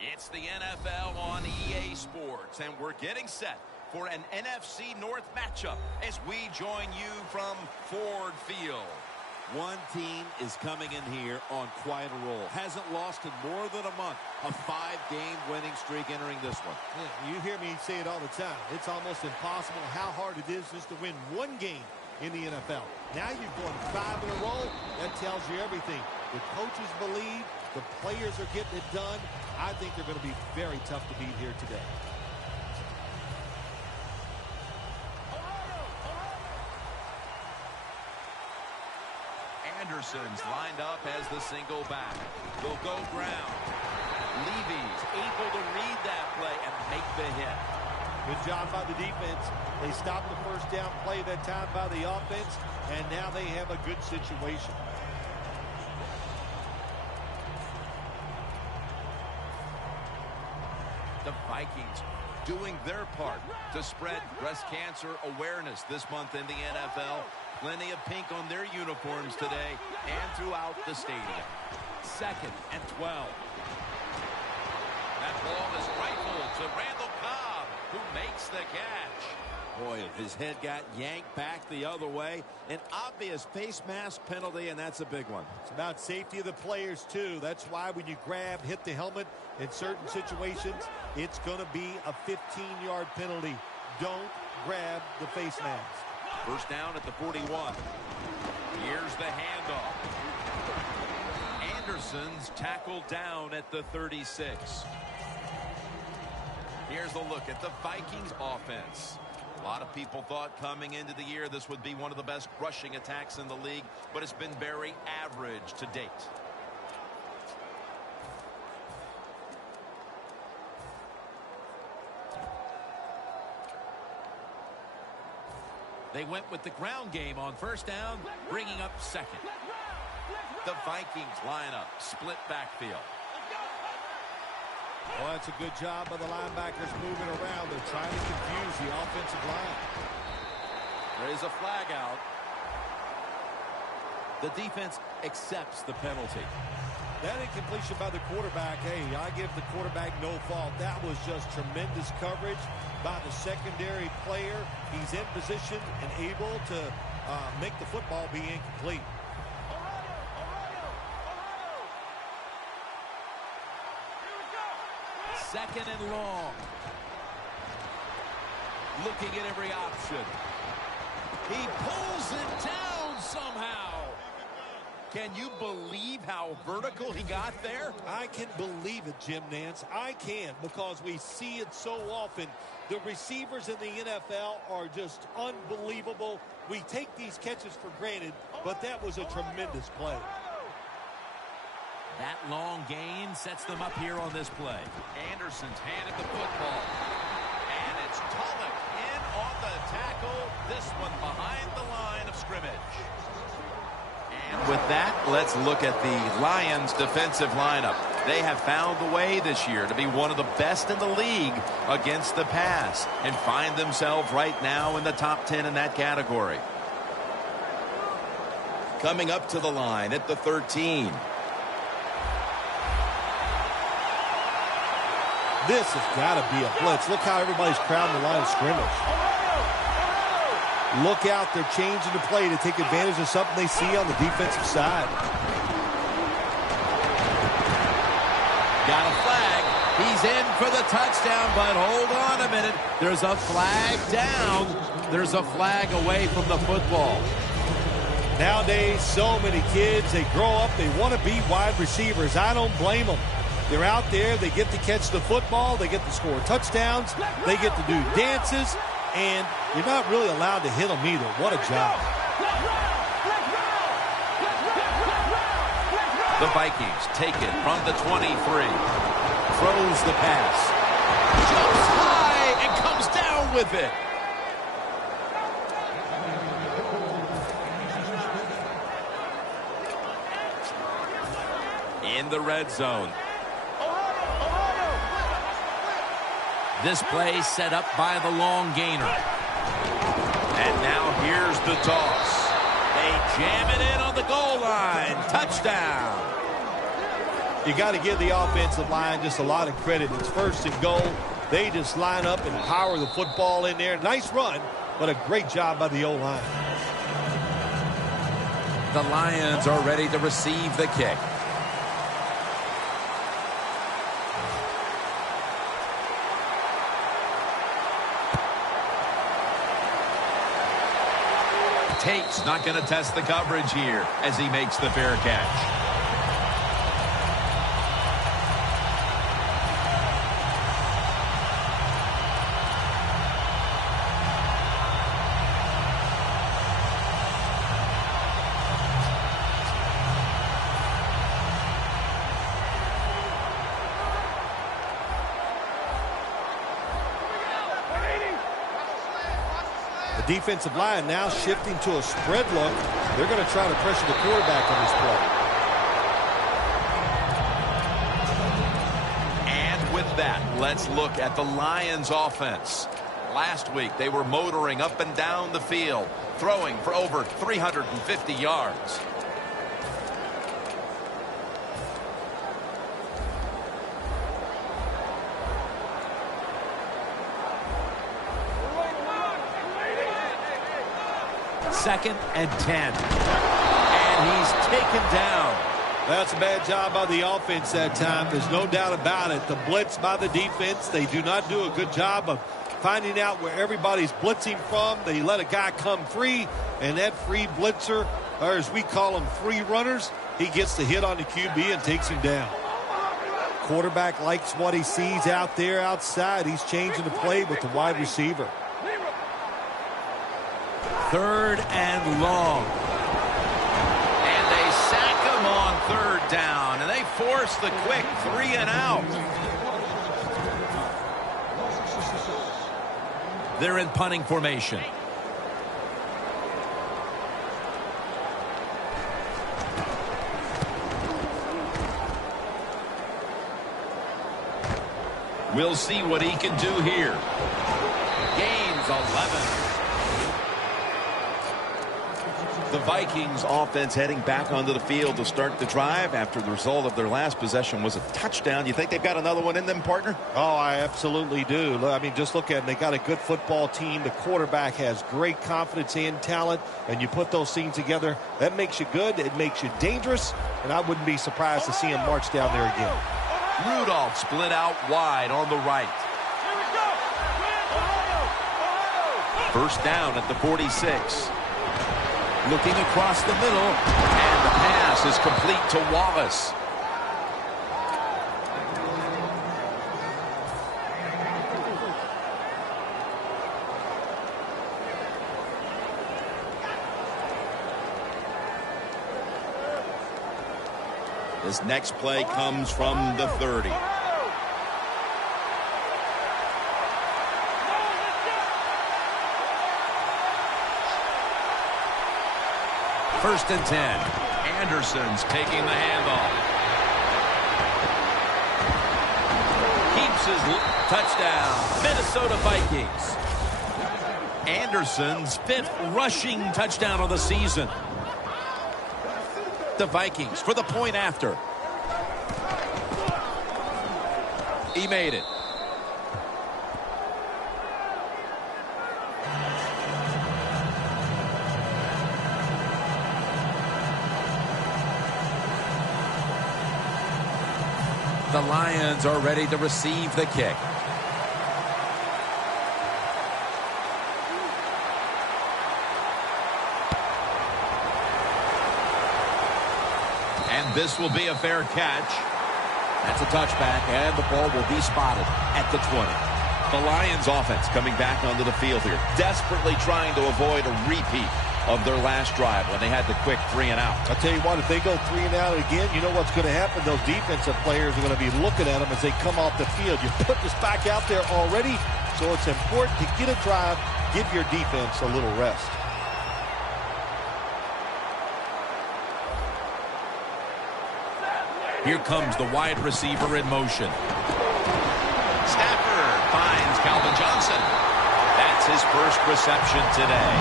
It's the NFL on EA Sports, and we're getting set for an NFC North matchup as we join you from Ford Field. One team is coming in here on quite a roll. Hasn't lost in more than a month. A 5-game winning streak entering this one. Yeah, you hear me say it all the time. It's almost impossible how hard it is just to win one game in the NFL. Now you've won 5 in a row. That tells you everything. The coaches believe. The players are getting it done. I think they're going to be very tough to beat here today. Anderson's lined up as the single back. Will go ground. Levy's able to read that play and make the hit. Good job by the defense. They stopped the first down play that time by the offense, and now they have a good situation. The Vikings doing their part to spread breast cancer awareness this month in the NFL. Plenty of pink on their uniforms today and throughout the stadium. 2nd and 12. That ball is rifled to Randall Cobb, who makes the catch. Boy, if his head got yanked back the other way, an obvious face mask penalty, and that's a big one. It's about safety of the players, too. That's why when you grab, hit the helmet in certain situations, it's going to be a 15-yard penalty. Don't grab the face mask. First down at the 41. Here's the handoff. Anderson's tackled down at the 36. Here's a look at the Vikings offense. A lot of people thought coming into the year this would be one of the best rushing attacks in the league, but it's been very average to date. They went with the ground game on first down, bringing up 2nd. The Vikings line up, split backfield. Well, that's a good job by the linebackers moving around. They're trying to confuse the offensive line. There is a flag out. The defense accepts the penalty. That incompletion by the quarterback, hey, I give the quarterback no fault. That was just tremendous coverage by the secondary player. He's in position and able to make the football be incomplete. Second and long. Looking at every option. He pulls it down somehow. Can you believe how vertical he got there? I can believe it, Jim Nance. I can, because we see it so often. The receivers in the NFL are just unbelievable. We take these catches for granted, but that was a tremendous play. That long gain sets them up here on this play. Anderson's handed the football. And it's Tulloch in on the tackle. This one behind the line of scrimmage. And with that, let's look at the Lions' defensive lineup. They have found the way this year to be one of the best in the league against the pass and find themselves right now in the top 10 in that category. Coming up to the line at the 13. This has got to be a blitz. Look how everybody's crowding the line of scrimmage. Look out, they're changing the play to take advantage of something they see on the defensive side. Got a flag. He's in for the touchdown, but hold on a minute. There's a flag down. There's a flag away from the football. Nowadays, so many kids, they grow up, they want to be wide receivers. I don't blame them. They're out there, they get to catch the football, they get to score touchdowns, they get to do dances, and you're not really allowed to hit them either. What a job. The Vikings take it from the 23. Throws the pass. Jumps high and comes down with it. In the red zone. This play set up by the long gainer. And now here's the toss. They jam it in on the goal line. Touchdown. You got to give the offensive line just a lot of credit. It's first and goal. They just line up and power the football in there. Nice run, but a great job by the O-line. The Lions are ready to receive the kick. Tate's not going to test the coverage here as he makes the fair catch. Defensive line now shifting to a spread look. They're going to try to pressure the quarterback on this play. And with that, let's look at the Lions offense. Last week, they were motoring up and down the field, throwing for over 350 yards. Second and 10. And he's taken down. That's a bad job by the offense that time. There's no doubt about it. The blitz by the defense, they do not do a good job of finding out where everybody's blitzing from. They let a guy come free, and that free blitzer, or as we call them, free runners, he gets the hit on the QB and takes him down. Quarterback likes what he sees out there outside. He's changing the play with the wide receiver. Third and long. And they sack him on third down. And they force the quick 3 and out. They're in punting formation. We'll see what he can do here. Gains 11. The Vikings offense heading back onto the field to start the drive after the result of their last possession was a touchdown. You think they've got another one in them, partner? Oh, I absolutely do. I mean, just look at them. They got a good football team. The quarterback has great confidence and talent, and you put those things together, that makes you good. It makes you dangerous, and I wouldn't be surprised to see him march down there again. Rudolph split out wide on the right. First down at the 46. Looking across the middle, and the pass is complete to Wallace. This next play comes from the 30. First and 10. Anderson's taking the handoff. Keeps his touchdown. Minnesota Vikings. Anderson's 5th rushing touchdown of the season. The Vikings for the point after. He made it. The Lions are ready to receive the kick. And this will be a fair catch. That's a touchback, and the ball will be spotted at the 20. The Lions offense coming back onto the field here, desperately trying to avoid a repeat of their last drive when they had the quick 3 and out. I'll tell you what, if they go 3 and out again, you know what's going to happen? Those defensive players are going to be looking at them as they come off the field. You put this back out there already, so it's important to get a drive, give your defense a little rest. Here comes the wide receiver in motion. Stafford finds Calvin Johnson. That's his first reception today.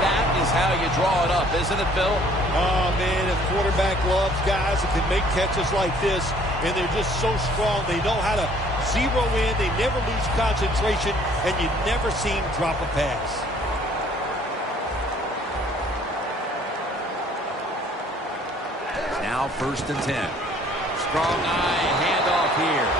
That is how you draw it up, isn't it, Phil? Oh, man, a quarterback loves guys that can make catches like this, and they're just so strong. They know how to zero in. They never lose concentration, and you never see him drop a pass. Now 1st and 10. Strong eye handoff here.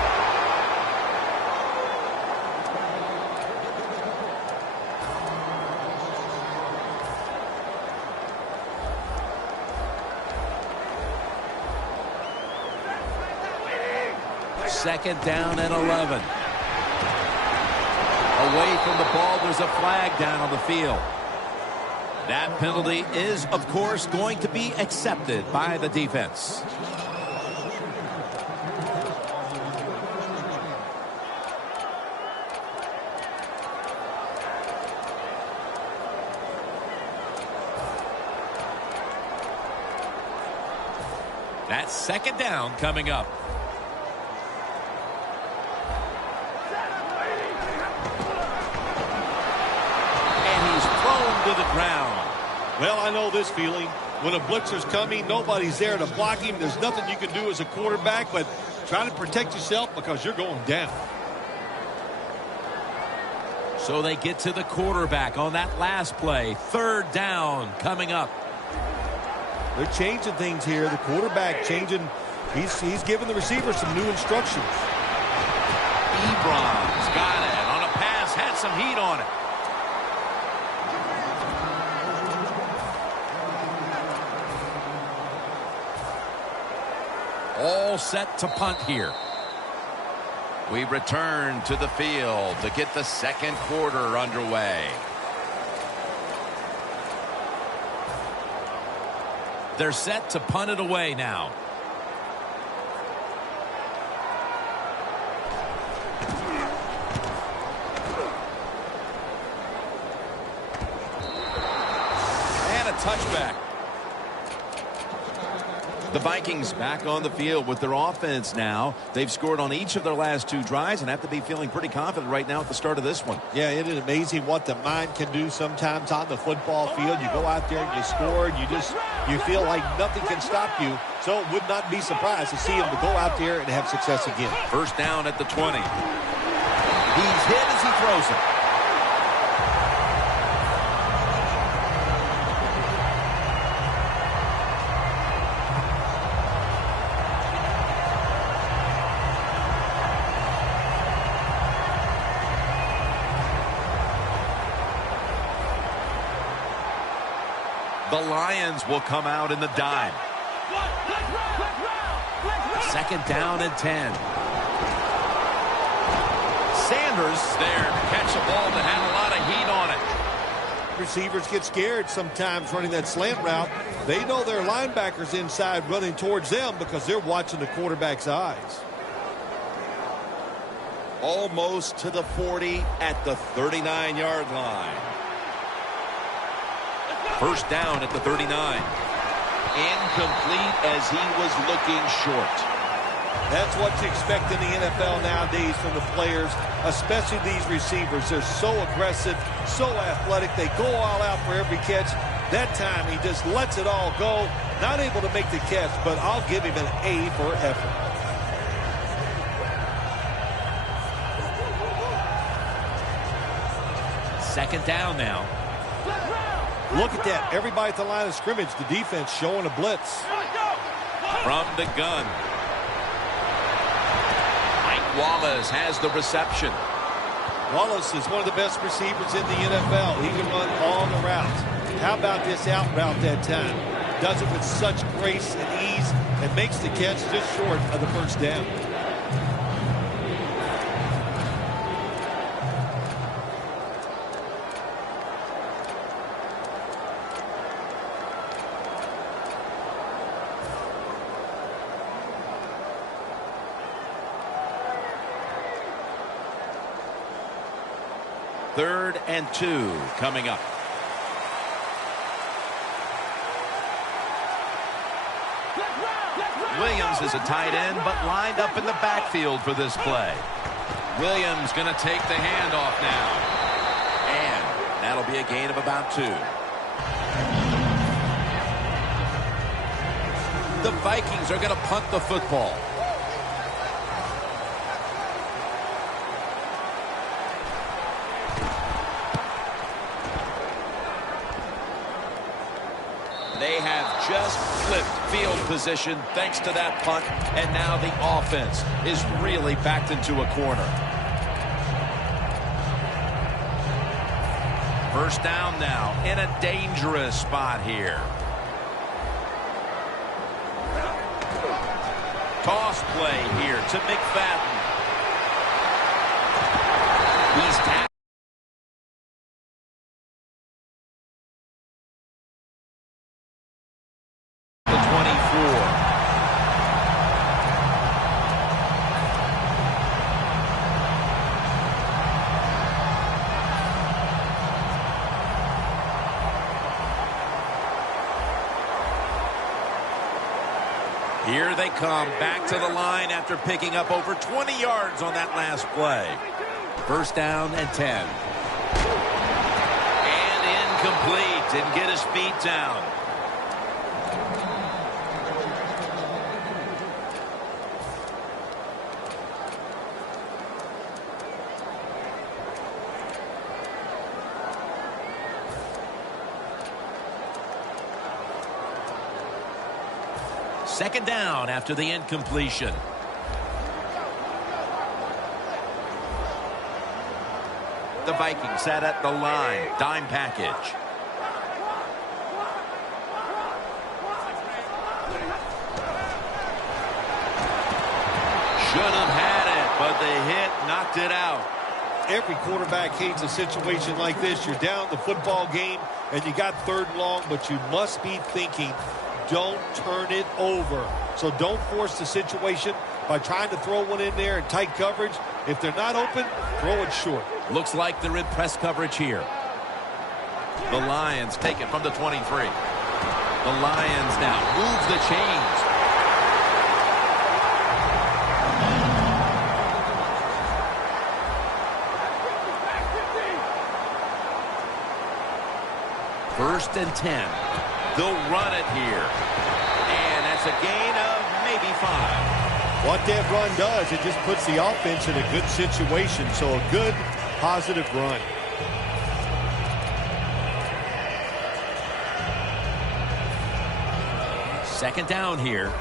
Second down and 11. Away from the ball, there's a flag down on the field. That penalty is, of course, going to be accepted by the defense. That's 2nd down coming up. To the ground. Well, I know this feeling. When a blitzer's coming, nobody's there to block him. There's nothing you can do as a quarterback, but try to protect yourself because you're going down. So they get to the quarterback on that last play. 3rd down coming up. They're changing things here. The quarterback changing. He's giving the receiver some new instructions. Ebron's got it on a pass. Had some heat on it. All set to punt here. We return to the field to get the 2nd quarter underway. They're set to punt it away now. And a touchback. The Vikings back on the field with their offense now. They've scored on each of their last 2 drives and have to be feeling pretty confident right now at the start of this one. Yeah, it is amazing what the mind can do sometimes on the football field. You go out there and you score, and you feel like nothing can stop you. So it would not be surprised to see him to go out there and have success again. 1st down at the 20. He's hit as he throws it. The Lions will come out in the dime. 2nd down and 10. Sanders there to catch a ball that had a lot of heat on it. Receivers get scared sometimes running that slant route. They know their linebackers inside running towards them because they're watching the quarterback's eyes. Almost to the 40 at the 39-yard line. 1st down at the 39. Incomplete as he was looking short. That's what you expect in the NFL nowadays from the players, especially these receivers. They're so aggressive, so athletic. They go all out for every catch. That time he just lets it all go. Not able to make the catch, but I'll give him an A for effort. Second down now. Look at that. Everybody at the line of scrimmage, the defense showing a blitz. From the gun. Mike Wallace has the reception. Wallace is one of the best receivers in the NFL. He can run all the routes. How about this out route that time? Does it with such grace and ease and makes the catch just short of the 1st down. Third and 2 coming up. Williams is a tight end, but lined up in the backfield for this play. Williams going to take the handoff now. And that'll be a gain of about 2. The Vikings are going to punt the football. They have just flipped field position thanks to that punt, and now the offense is really backed into a corner. First down now in a dangerous spot here. Toss play here to McFadden. He's tackled. The 24. Here they come back to the line after picking up over 20 yards on that last play. First down and 10. And incomplete. Didn't get his feet down. Second down after the incompletion. The Vikings set at the line. Dime package. Should have had it, but the hit knocked it out. Every quarterback hates a situation like this. You're down the football game, and you got third and long, but you must be thinking, don't turn it over. So don't force the situation by trying to throw one in there in tight coverage. If they're not open, throw it short. Looks like they're in press coverage here. The Lions take it from the 23. The Lions now move the chains. First and 10. They'll run it here. And that's a gain of maybe 5. What that run does, it just puts the offense in a good situation. So a good, positive run. Second down here.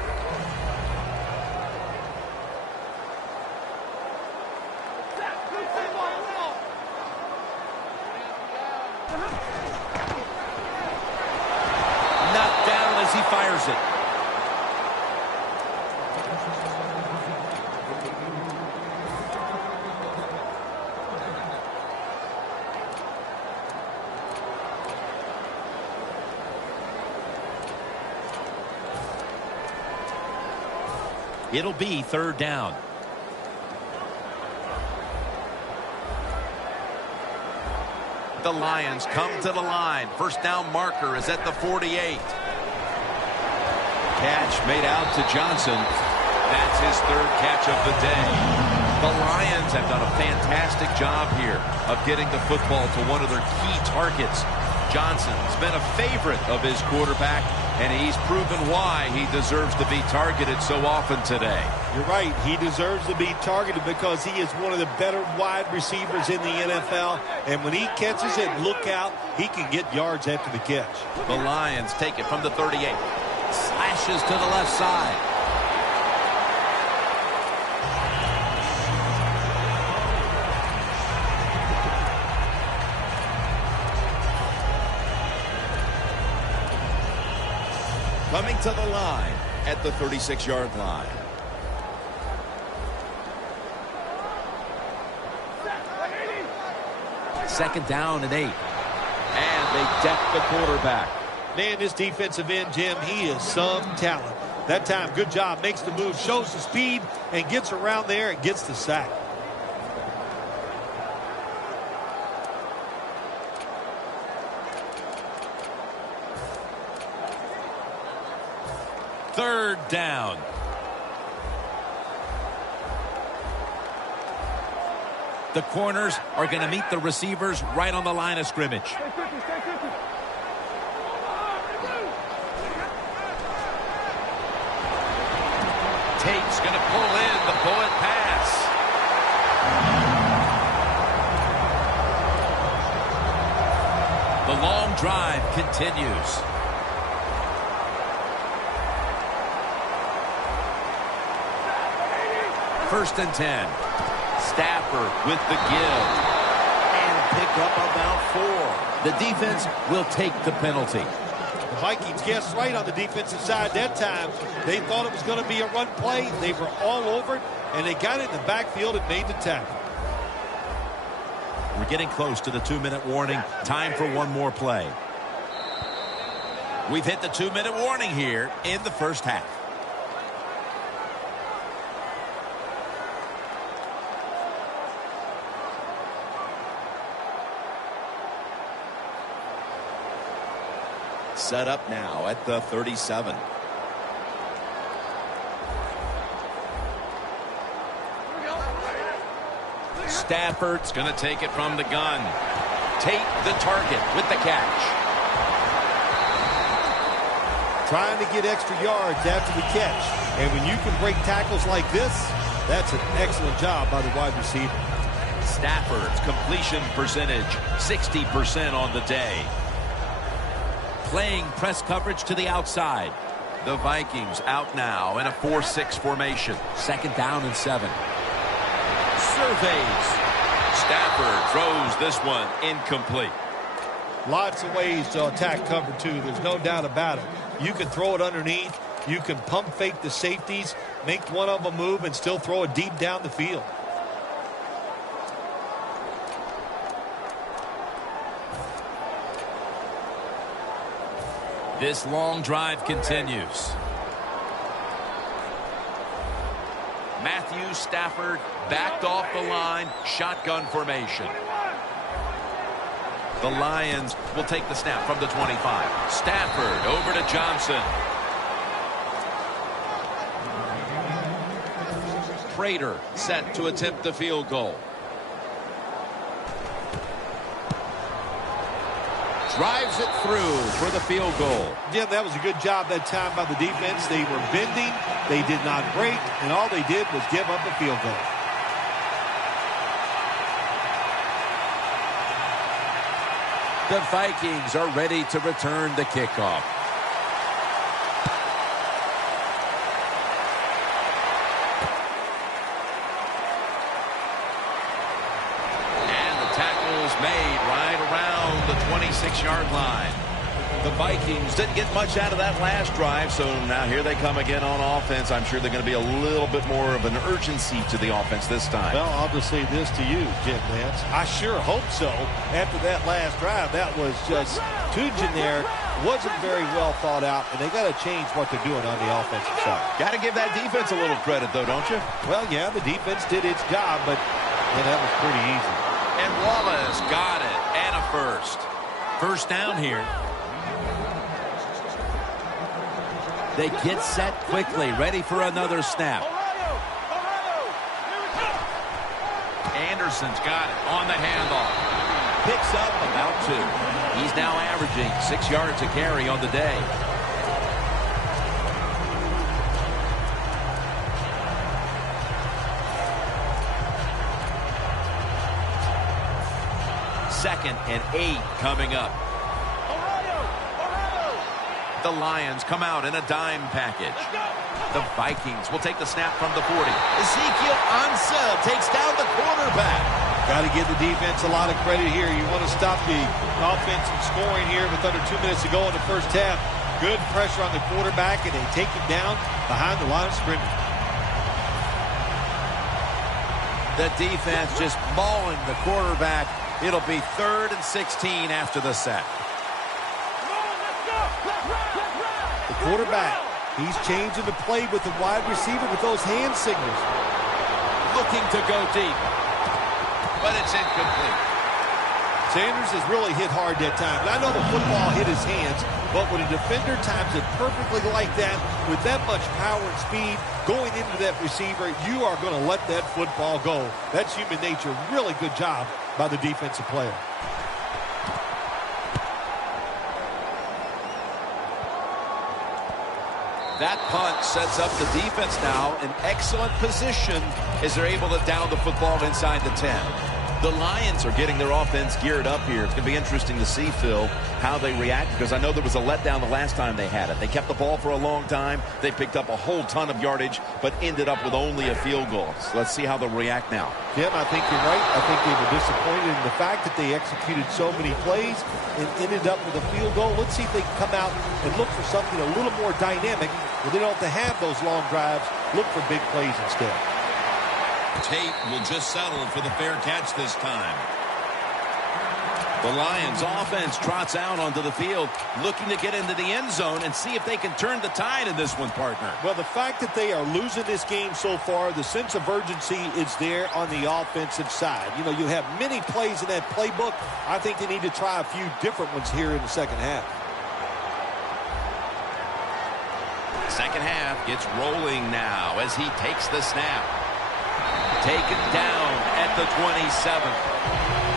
Knocked down as he fires it. It'll be third down. The Lions come to the line. First down marker is at the 48. Catch made out to Johnson. That's his third catch of the day. The Lions have done a fantastic job here of getting the football to one of their key targets. Johnson's been a favorite of his quarterback, and he's proven why he deserves to be targeted so often today. You're right. He deserves to be targeted because he is one of the better wide receivers in the NFL. And when he catches it, look out. He can get yards after the catch. The Lions take it from the 38. Slashes to the left side. Coming to the line at the 36-yard line. Second down and 8. And they deck the quarterback. Man, this defensive end, Jim, he is some talent. That time, good job, makes the move, shows the speed, and gets around there and gets the sack. Third down. The corners are going to meet the receivers right on the line of scrimmage. Tate's going to pull in the bullet pass. The long drive continues. First and 10. Stafford with the give. And pick up about 4. The defense will take the penalty. The Vikings guessed right on the defensive side that time. They thought it was going to be a run play. They were all over it, and they got it in the backfield and made the tackle. We're getting close to the 2-minute warning. Time for one more play. We've hit the 2-minute warning here in the first half. Set up now at the 37. Stafford's going to take it from the gun. Tate the target with the catch. Trying to get extra yards after the catch. And when you can break tackles like this, that's an excellent job by the wide receiver. Stafford's completion percentage, 60% on the day. Playing press coverage to the outside. The Vikings out now in a 4-6 formation. Second down and 7. Surveys. Stafford throws this one incomplete. Lots of ways to attack cover 2. There's no doubt about it. You can throw it underneath. You can pump fake the safeties, make one of them move, and still throw it deep down the field. This long drive continues. Matthew Stafford backed off the line, shotgun formation. The Lions will take the snap from the 25. Stafford over to Johnson. Prater set to attempt the field goal. Drives it through for the field goal. Yeah, that was a good job that time by the defense. They were bending, they did not break, and all they did was give up a field goal. The Vikings are ready to return the kickoff. And the tackle's made right around the 26-yard line. The Vikings didn't get much out of that last drive, so now here they come again on offense. I'm sure they're going to be a little bit more of an urgency to the offense this time. Well, I'll just say this to you, Jim Nance. I sure hope so. After that last drive, that was just too generic, wasn't very well thought out, and they got to change what they're doing on the offensive side. Got to give that defense a little credit, though, don't you? Well, yeah, the defense did its job, but that was pretty easy. And Wallace got it, and a first. First down here. They get set quickly, ready for another snap. Anderson's got it on the handoff. Picks up about 2. He's now averaging 6 yards a carry on the day. Second and 8 coming up. The Lions come out in a dime package. The Vikings will take the snap from the 40. Ezekiel Ansah takes down the quarterback. Got to give the defense a lot of credit here. You want to stop the offense from scoring here with under 2 minutes to go in the first half. Good pressure on the quarterback, and they take him down behind the line of scrimmage. The defense just mauling the quarterback. It'll be 3rd and 16 after the sack. The quarterback, he's changing the play with the wide receiver with those hand signals. Looking to go deep, but it's incomplete. Sanders has really hit hard that time. And I know the football hit his hands, but when a defender times it perfectly like that, with that much power and speed going into that receiver, you are going to let that football go. That's human nature. Really good job by the defensive player. That punt sets up the defense now in excellent position as they're able to down the football inside the 10. The Lions are getting their offense geared up here. It's going to be interesting to see, Phil, how they react, because I know there was a letdown the last time they had it. They kept the ball for a long time. They picked up a whole ton of yardage, but ended up with only a field goal. So let's see how they'll react now. Tim, I think you're right. I think they were disappointed in the fact that they executed so many plays and ended up with a field goal. Let's see if they can come out and look for something a little more dynamic where they don't have to have those long drives. Look for big plays instead. Tate will just settle for the fair catch this time. The Lions offense trots out onto the field, looking to get into the end zone and see if they can turn the tide in this one, partner. Well, the fact that they are losing this game so far, the sense of urgency is there on the offensive side. You know, you have many plays in that playbook. I think they need to try a few different ones here in the second half. Second half gets rolling now as he takes the snap. Taken down at the 27.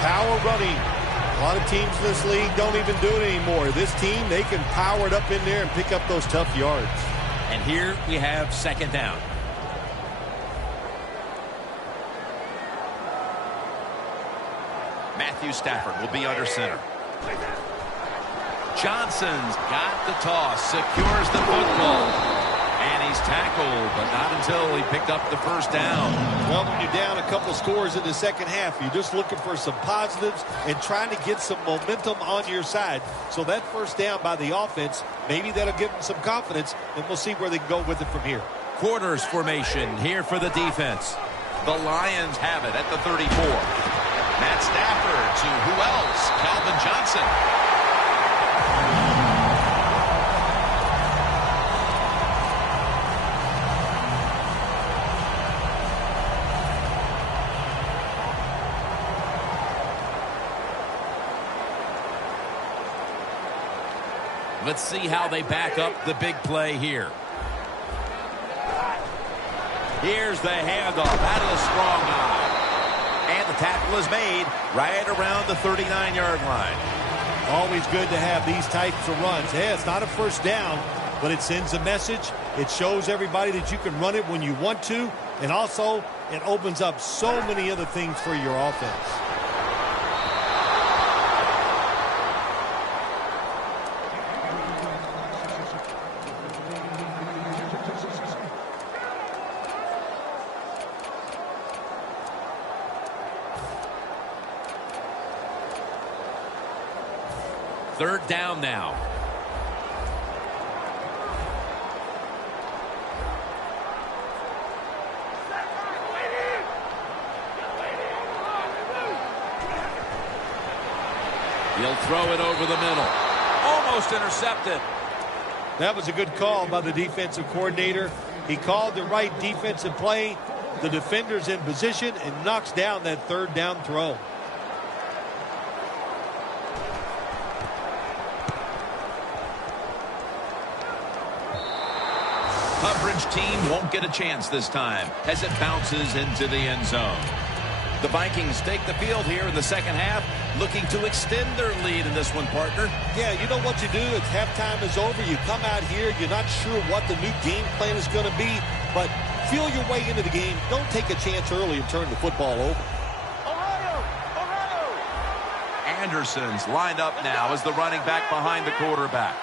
Power running. A lot of teams in this league don't even do it anymore. This team, they can power it up in there and pick up those tough yards. And here we have second down. Matthew Stafford will be under center. Johnson's got the toss, secures the football. And he's tackled, but not until he picked up the first down. Well, when you're down a couple scores in the second half, you're just looking for some positives and trying to get some momentum on your side. So that first down by the offense, maybe that'll give them some confidence, and we'll see where they can go with it from here. Quarters formation here for the defense. The Lions have it at the 34. Matt Stafford to who else? Calvin Johnson. Let's see how they back up the big play here. Here's the handoff out of the strong eye. And the tackle is made right around the 39-yard line. Always good to have these types of runs. Hey, it's not a first down, but it sends a message. It shows everybody that you can run it when you want to. And also, it opens up so many other things for your offense. Third down now. He'll throw it over the middle. Almost intercepted. That was a good call by the defensive coordinator. He called the right defensive play. The defender's in position and knocks down that third down throw. Coverage team won't get a chance this time as it bounces into the end zone. The Vikings take the field here in the second half, looking to extend their lead in this one, partner. Yeah, you know what you do? It's halftime is over. You come out here. You're not sure what the new game plan is going to be, but feel your way into the game. Don't take a chance early and turn the football over. Anderson's lined up now as the running back behind the quarterback.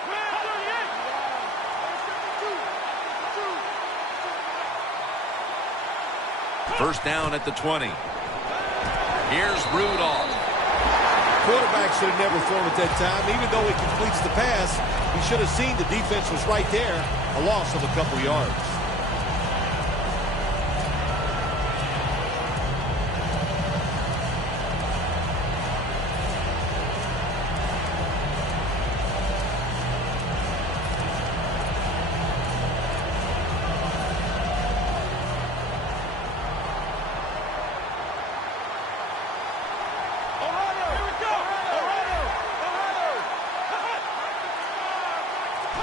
First down at the 20. Here's Rudolph. Quarterback should have never thrown at that time. Even though he completes the pass, he should have seen the defense was right there. A loss of a couple yards.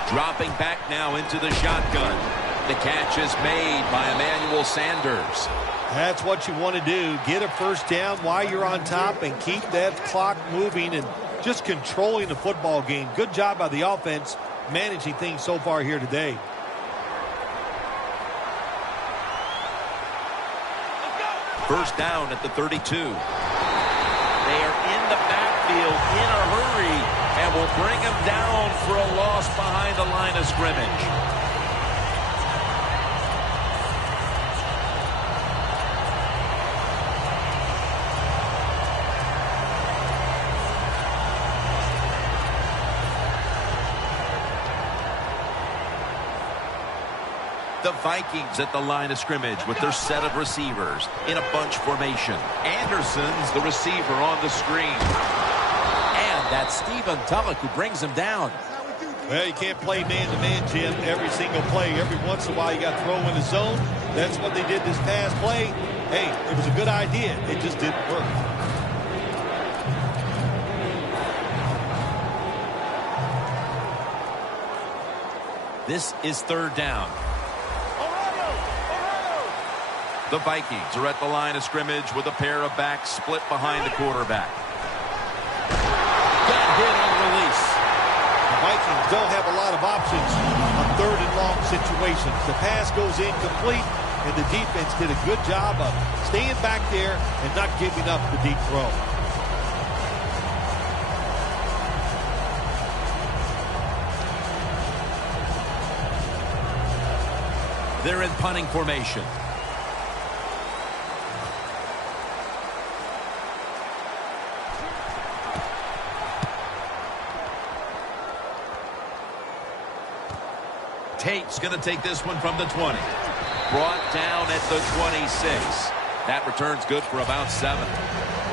Dropping back now into the shotgun. The catch is made by Emmanuel Sanders. That's what you want to do. Get a first down while you're on top and keep that clock moving and just controlling the football game. Good job by the offense managing things so far here today. First down at the 32. They are in the backfield in a hurry and will bring him down for a loss behind the line of scrimmage. The Vikings at the line of scrimmage with their set of receivers in a bunch formation. Anderson's the receiver on the screen. And that's Stephen Tulloch who brings him down. Well, you can't play man-to-man, Jim, every single play. Every once in a while, you got to throw in the zone. That's what they did this past play. Hey, it was a good idea. It just didn't work. This is third down. The Vikings are at the line of scrimmage with a pair of backs split behind the quarterback. Got hit on release. The Vikings don't have a lot of options on third and long situations. The pass goes incomplete, and the defense did a good job of staying back there and not giving up the deep throw. They're in punting formation. Tate's going to take this one from the 20. Brought down at the 26. That return's good for about 7.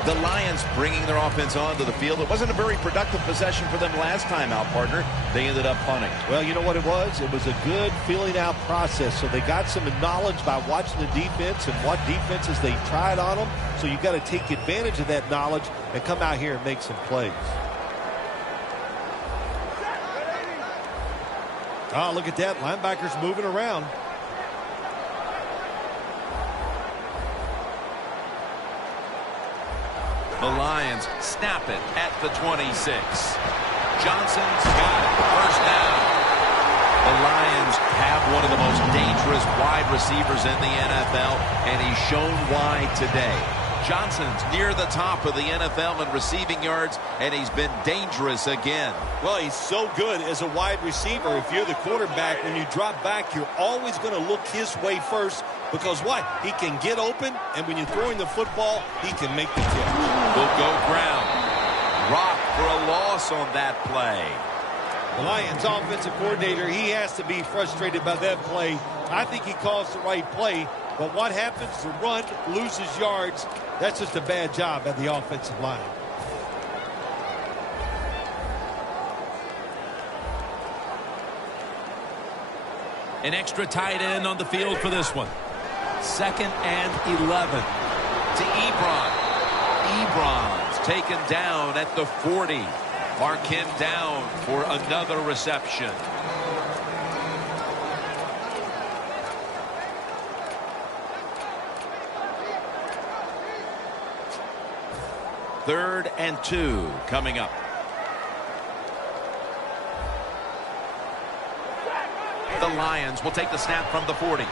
The Lions bringing their offense onto the field. It wasn't a very productive possession for them last time out, partner. They ended up punting. Well, you know what it was? It was a good filling out process. So they got some knowledge by watching the defense and what defenses they tried on them. So you got to take advantage of that knowledge and come out here and make some plays. Oh, look at that. Linebackers moving around. The Lions snap it at the 26. Johnson's got it. First down. The Lions have one of the most dangerous wide receivers in the NFL, and he's shown why today. Johnson's near the top of the NFL in receiving yards, and he's been dangerous again. Well, he's so good as a wide receiver. If you're the quarterback, when you drop back, you're always going to look his way first because what? He can get open, and when you're throwing the football, he can make the catch. Will go ground. Rock for a loss on that play. The Lions offensive coordinator, he has to be frustrated by that play. I think he calls the right play, but what happens? The run loses yards. That's just a bad job at the offensive line. An extra tight end on the field for this one. 2nd and 11. To Ebron. Ebron's taken down at the 40. Mark him down for another reception. Third and 2 coming up. The Lions will take the snap from the 40.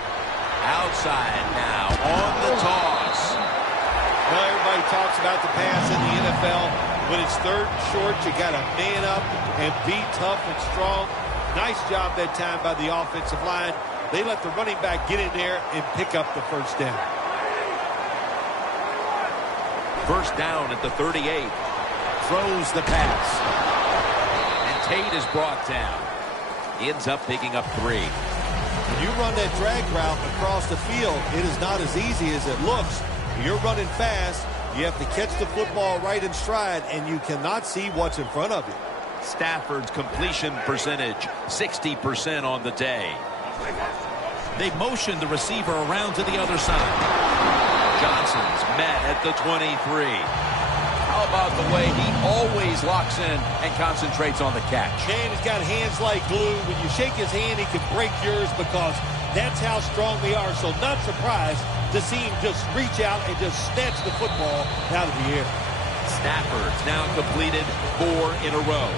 Outside now on the toss. Well, everybody talks about the pass in the NFL. When it's third and short, you got to man up and be tough and strong. Nice job that time by the offensive line. They let the running back get in there and pick up the first down. First down at the 38. Throws the pass. And Tate is brought down. He ends up picking up 3. When you run that drag route across the field, it is not as easy as it looks. You're running fast. You have to catch the football right in stride, and you cannot see what's in front of you. Stafford's completion percentage, 60% on the day. They motioned the receiver around to the other side. Johnson's met at the 23. How about the way he always locks in and concentrates on the catch? Man, he's got hands like glue. When you shake his hand, he can break yours because that's how strong they are. So not surprised to see him just reach out and just snatch the football out of the air. Stafford's now completed 4 in a row.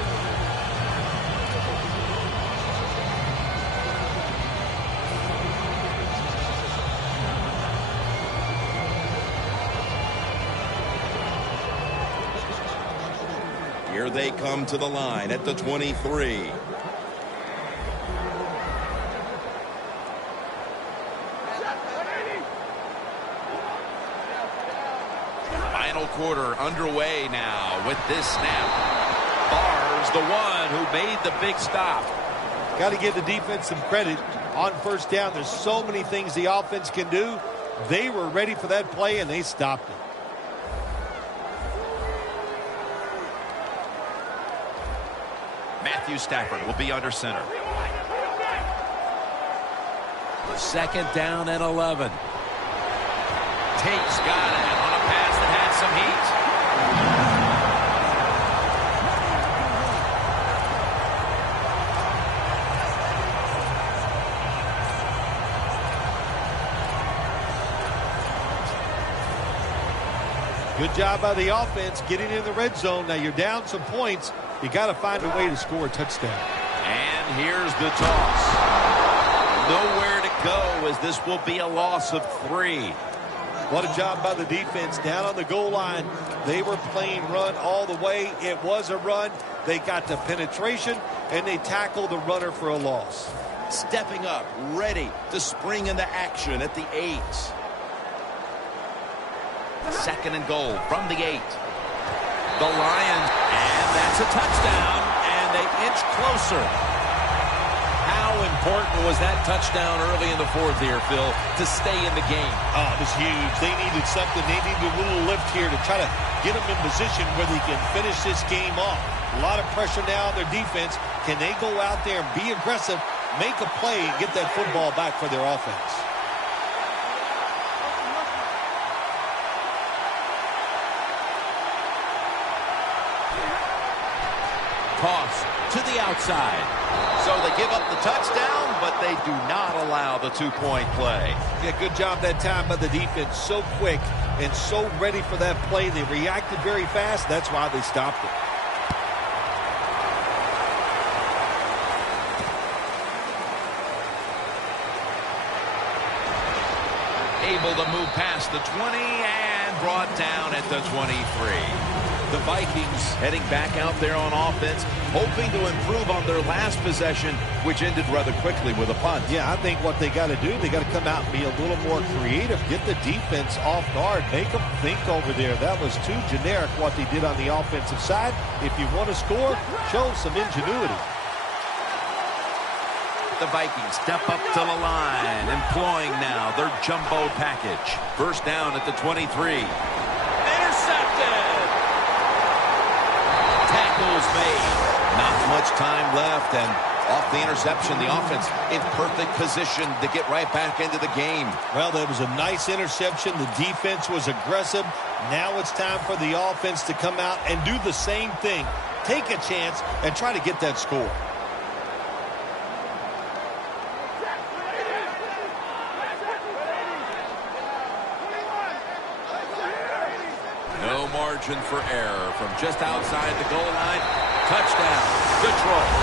Here they come to the line at the 23. Final quarter underway now with this snap. Barr's the one who made the big stop. Got to give the defense some credit on first down. There's so many things the offense can do. They were ready for that play, and they stopped it. Matthew Stafford will be under center. Second down and 11. Tate's got it on a pass that had some heat. Good job by the offense getting in the red zone. Now you're down some points. You got to find a way to score a touchdown. And here's the toss. Nowhere to go as this will be a loss of 3. What a job by the defense down on the goal line. They were playing run all the way. It was a run. They got the penetration, and they tackled the runner for a loss. Stepping up, ready to spring into action at the 8. Second and goal from the 8. The Lions, and that's a touchdown, and they inch closer. How important was that touchdown early in the fourth here, Phil, to stay in the game? Oh, it was huge. They needed something. They needed a little lift here to try to get them in position where they can finish this game off. A lot of pressure now on their defense. Can they go out there and be aggressive, make a play, and get that football back for their offense? Toss to the outside. So they give up the touchdown, but they do not allow the 2-point play. Yeah, good job that time by the defense. So quick and so ready for that play. They reacted very fast. That's why they stopped it. Able to move past the 20 and brought down at the 23. The Vikings heading back out there on offense, hoping to improve on their last possession, which ended rather quickly with a punt. Yeah, I think what they got to do, they got to come out and be a little more creative, get the defense off guard, make them think over there. That was too generic what they did on the offensive side. If you want to score, show some ingenuity. The Vikings step up to the line, employing now their jumbo package. First down at the 23. Intercepted. Tackles made. Not much time left, and off the interception, the offense in perfect position to get right back into the game. Well, that was a nice interception. The defense was aggressive. Now it's time for the offense to come out and do the same thing. Take a chance and try to get that score. No margin for error from just outside the goal line. Touchdown, Detroit.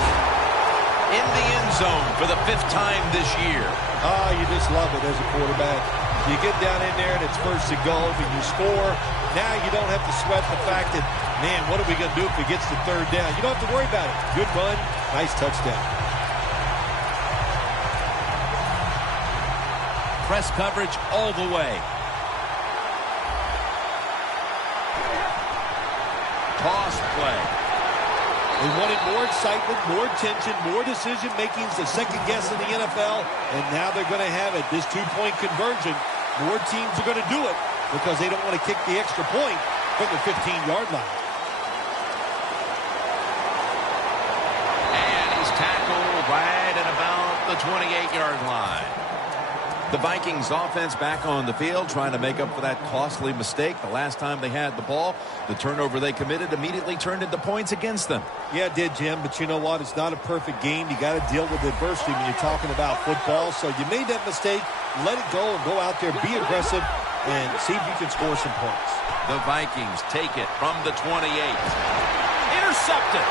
In the end zone for the 5th time this year. Oh, you just love it as a quarterback. You get down in there and it's first and goal and you score. Now you don't have to sweat the fact that, man, what are we going to do if it gets to third down? You don't have to worry about it. Good run, nice touchdown. Press coverage all the way. Toss play. They wanted more excitement, more tension, more decision-making. It's the second guess in the NFL, and now they're going to have it. This 2-point conversion, more teams are going to do it because they don't want to kick the extra point from the 15-yard line. And he's tackled right at about the 28-yard line. The Vikings offense back on the field trying to make up for that costly mistake the last time they had the ball. The turnover they committed immediately turned into points against them. Yeah, it did, Jim, but you know what? It's not a perfect game. You got to deal with adversity when you're talking about football. So you made that mistake, let it go, and go out there, be aggressive, and see if you can score some points. The Vikings take it from the 28. Intercepted.